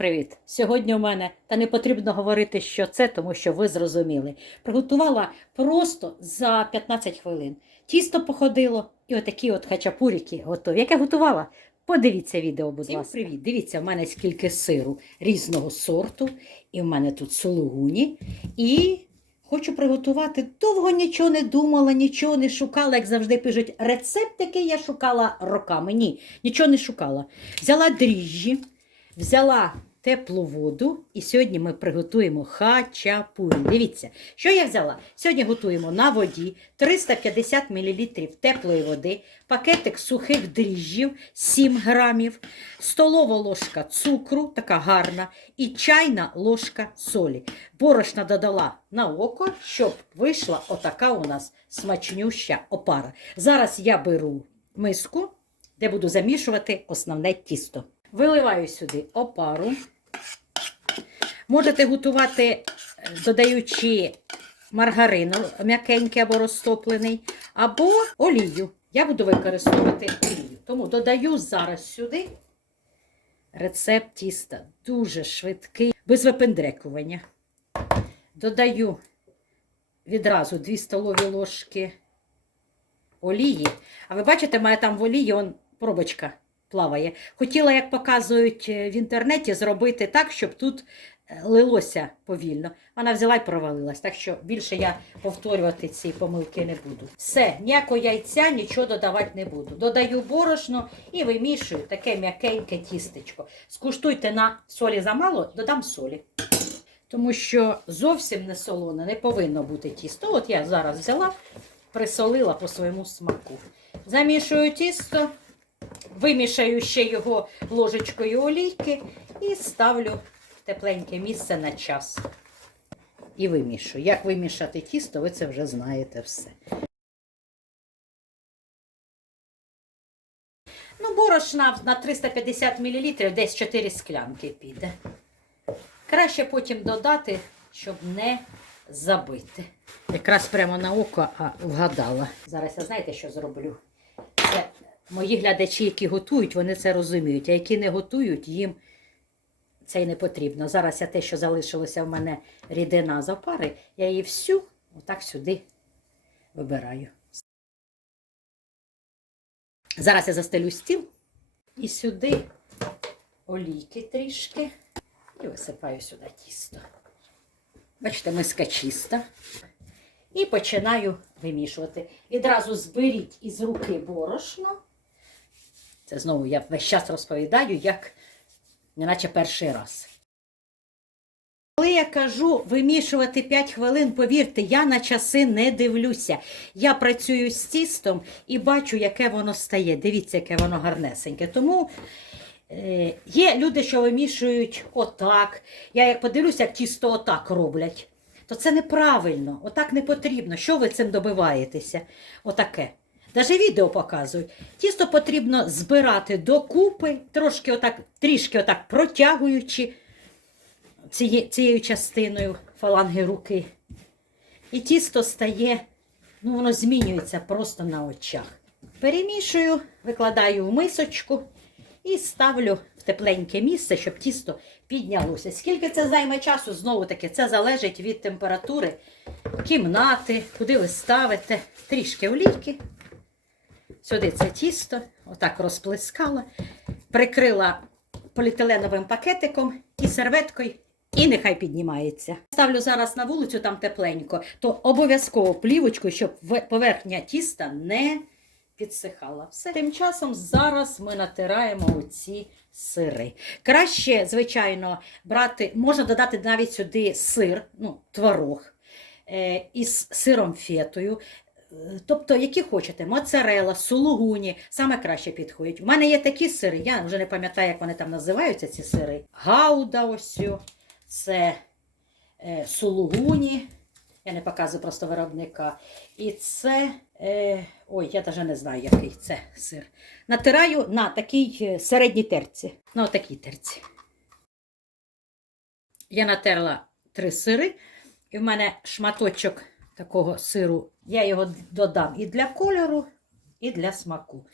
привіт! Сьогодні у мене, та не потрібно говорити, що це, тому що ви зрозуміли. Приготувала просто за 15 хвилин. Тісто походило і отакі от хачапуріки готові. Яке готувала? Подивіться відео, будь Всім ласка. Привіт! Дивіться, в мене скільки сиру різного сорту, і в мене тут сулугуні. І хочу приготувати. Довго нічого не думала, нічого не шукала, як завжди пишуть. Рецепт, який я шукала роками. Ні, нічого не шукала. Взяла дріжджі, взяла теплу воду, і сьогодні ми приготуємо хачапурі. Дивіться, що я взяла? Сьогодні готуємо на воді 350 мл теплої води, пакетик сухих дріжджів 7 грамів, столова ложка цукру, така гарна, і чайна ложка солі. Борошна додала на око, щоб вийшла отака у нас смачнюща опара. Зараз я беру миску, де буду замішувати основне тісто. Виливаю сюди опару. Можете готувати, е, додаючи маргарин м'якенький або розтоплений, або олію. Я буду використовувати олію. Тому додаю зараз сюди рецепт тіста. Дуже швидкий, без випендрекування. Додаю відразу 2 столові ложки олії. А ви бачите, мене там в олії он пробочка плаває. Хотіла, як показують е, в інтернеті, зробити так, щоб тут е, лилося повільно. Вона взяла і провалилась. Так що більше я повторювати ці помилки не буду. Все, ніякого яйця, нічого додавати не буду. Додаю борошно і вимішую таке м'якеньке тістечко. Скуштуйте на солі замало, додам солі. Тому що зовсім не солоне, не повинно бути тісто. От я зараз взяла, присолила по своєму смаку. Замішую тісто, вимішаю ще його ложечкою олійки і ставлю в тепленьке місце на час. І вимішую. Як вимішати тісто, ви це вже знаєте все. Ну, борошна на 350 мл десь 4 склянки піде. Краще потім додати, щоб не забити. Якраз прямо на око а, вгадала. Зараз я знаєте, що зроблю? Це мої глядачі, які готують, вони це розуміють. А які не готують, їм це й не потрібно. Зараз я те, що залишилося в мене рідина з опари, я її всю отак сюди вибираю. Зараз я застелю стіл і сюди олійки трішки і висипаю сюди тісто. Бачите, миска чиста. І починаю вимішувати. Відразу зберіть із руки борошно. Це знову я весь час розповідаю, як неначе перший раз. Коли я кажу вимішувати 5 хвилин, повірте, я на часи не дивлюся. Я працюю з тістом і бачу, яке воно стає. Дивіться, яке воно гарнесеньке. Тому е, є люди, що вимішують отак. Я як подивлюся, як тісто отак роблять, то це неправильно, отак не потрібно. Що ви цим добиваєтеся? Отаке. Даже відео показують. Тісто потрібно збирати докупи, трошки отак, трішки отак протягуючи ціє, цією частиною фаланги руки. І тісто стає, ну воно змінюється просто на очах. Перемішую, викладаю в мисочку і ставлю в тепленьке місце, щоб тісто піднялося. Скільки це займе часу, знову таки, це залежить від температури кімнати, куди ви ставите. Трішки олійки. Сюди це тісто, отак розплескала, прикрила поліетиленовим пакетиком і серветкою, і нехай піднімається. Ставлю зараз на вулицю, там тепленько, то обов'язково плівочку, щоб поверхня тіста не підсихала. Все. Тим часом зараз ми натираємо оці сири. Краще, звичайно, брати, можна додати навіть сюди сир, ну, творог е, із сиром фетою. Тобто, які хочете, моцарела, сулугуні, саме краще підходять. У мене є такі сири, я вже не пам'ятаю, як вони там називаються, ці сири. Гауда, ось це е, сулугуні. Я не показую просто виробника. І це, е, ой, я навіть не знаю, який це сир. Натираю на такій е, середній терці. На отакій терці. Я натерла три сири, і в мене шматочок такого сиру. Я його додам і для кольору, і для смаку.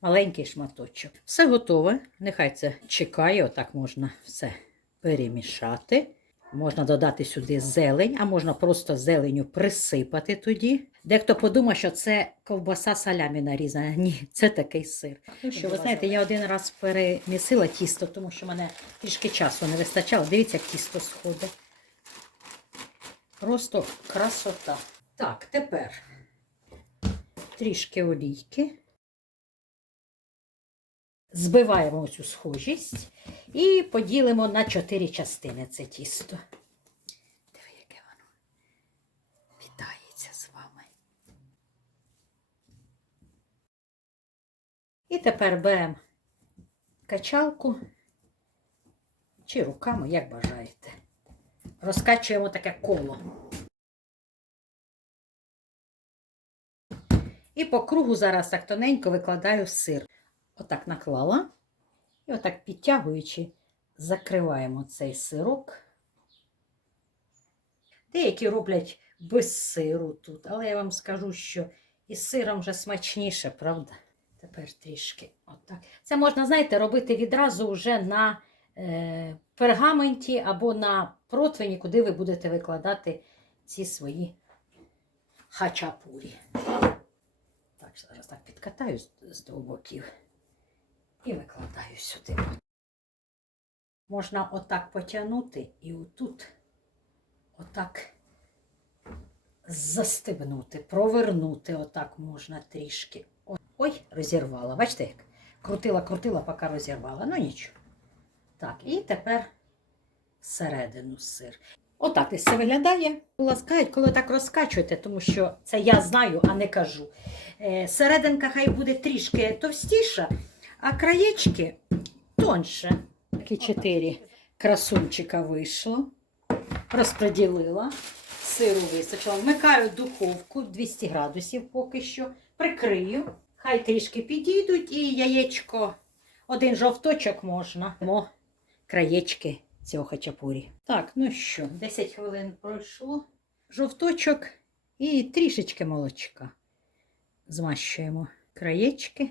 Маленький шматочок. Все готове. Нехай це чекає, отак можна все перемішати. Можна додати сюди зелень, а можна просто зеленю присипати тоді. Дехто подумає, що це ковбаса салямі нарізана. Ні, це такий сир. Ну що, ви знаєте, я один раз перемісила тісто, тому що мене трішки часу не вистачало. Дивіться, як тісто сходить. Просто красота. Так, тепер трішки олійки. Збиваємо цю схожість і поділимо на чотири частини це тісто. Диви, яке воно вітається з вами. І тепер беремо качалку чи руками, як бажаєте. Розкачуємо таке коло. І по кругу зараз так тоненько викладаю сир. Отак наклала. І отак підтягуючи, закриваємо цей сирок. Деякі роблять без сиру тут, але я вам скажу, що із сиром вже смачніше, правда? Тепер трішки отак. Це можна, знаєте, робити відразу вже на е, пергаменті або на противні, куди ви будете викладати ці свої хачапурі. Так, зараз так підкатаю з, двох боків і викладаю сюди. Можна отак потягнути і отут отак застебнути, провернути отак можна трішки. Ой, розірвала. Бачите, як? Крутила, крутила, поки розірвала. Ну нічого. Так, і тепер всередину сир. Отак ось це виглядає. Ласкають, коли так розкачуєте, тому що це я знаю, а не кажу. Е, серединка хай буде трішки товстіша, а краєчки тонше. Такі чотири красунчика вийшло. Розподілила. Сиру височила. Вмикаю духовку 200 градусів поки що. Прикрию. Хай трішки підійдуть і яєчко. Один жовточок можна. Мо краєчки цього хачапурі. Так, ну що, 10 хвилин пройшло. Жовточок і трішечки молочка. Змащуємо краєчки.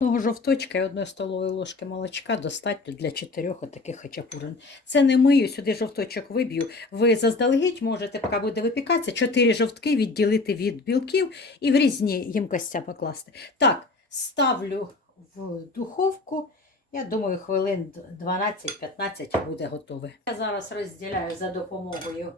Одного жовточка і одної столової ложки молочка достатньо для чотирьох отаких хачапурин. Це не мию, сюди жовточок виб'ю. Ви заздалегідь можете, поки буде випікатися, чотири жовтки відділити від білків і в різні ємкостя покласти. Так, ставлю в духовку. Я думаю, хвилин 12-15 буде готове. Я зараз розділяю за допомогою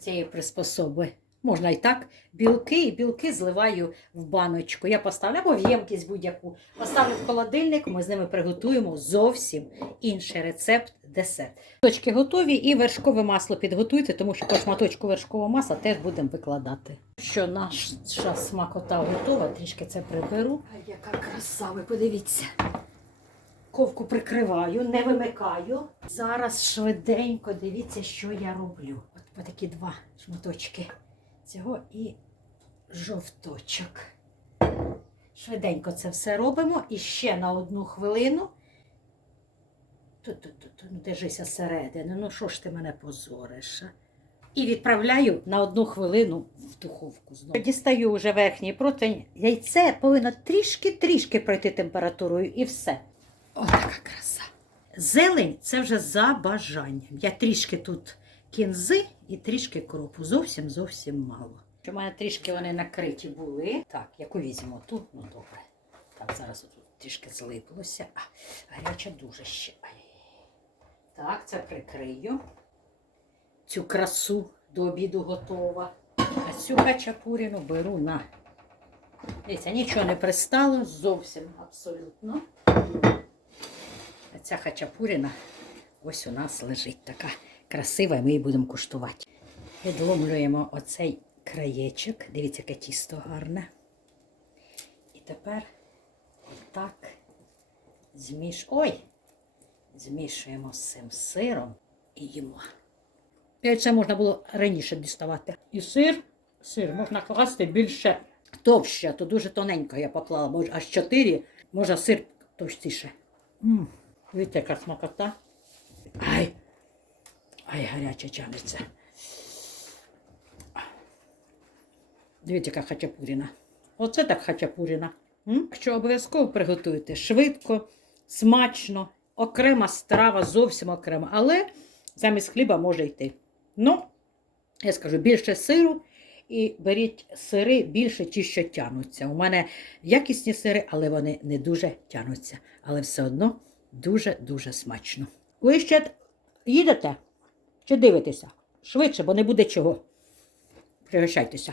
цієї приспособи. Можна і так. Білки і білки зливаю в баночку. Я поставлю або в ємкість будь-яку. Поставлю в холодильник, ми з ними приготуємо зовсім інший рецепт десерт. Точки готові і вершкове масло підготуйте, тому що по шматочку вершкового масла теж будемо викладати. Що наша смакота готова, трішки це приберу. А яка краса, ви подивіться. Ковку прикриваю, не вимикаю. Зараз швиденько дивіться, що я роблю. От по такі два шматочки цього і жовточок. Швиденько це все робимо і ще на одну хвилину. Тут, тут, тут, ну держися середини. Ну що ж ти мене позориш? а? І відправляю на одну хвилину в духовку знову. Дістаю вже верхній противень. Яйце повинно трішки-трішки пройти температурою і все. О, така краса. Зелень це вже за бажанням. Я трішки тут кінзи і трішки кропу. Зовсім зовсім мало. У мене трішки вони накриті були. Так, яку візьму тут, ну добре. Так, зараз тут трішки злиплося. А, гаряча дуже ще. Ай. Так, це прикрию. Цю красу до обіду готова. А цю хачапуріну беру на. Дивіться, нічого не пристало, зовсім абсолютно. А ця хачапуріна ось у нас лежить така красива, і ми її будемо куштувати. Відломлюємо оцей краєчок. Дивіться, яке тісто гарне. І тепер отак зміш... Ой! Змішуємо з цим сиром і їмо. Яйце можна було раніше діставати. І сир, сир можна класти більше товще, то дуже тоненько я поклала, може аж 4, може сир товстіше. Дивіться, яка смакота. Ай! Гаряче тягнеться. Дивіться, яка хачапуріна. Оце так хачапуріна. М? Що обов'язково приготуйте швидко, смачно окрема страва, зовсім окрема. Але замість хліба може йти. Ну, я скажу, більше сиру і беріть сири більше ті, що тянуться. У мене якісні сири, але вони не дуже тянуться. Але все одно дуже-дуже смачно. Ви ще їдете чи дивитеся? Швидше, бо не буде чого. Пригощайтеся.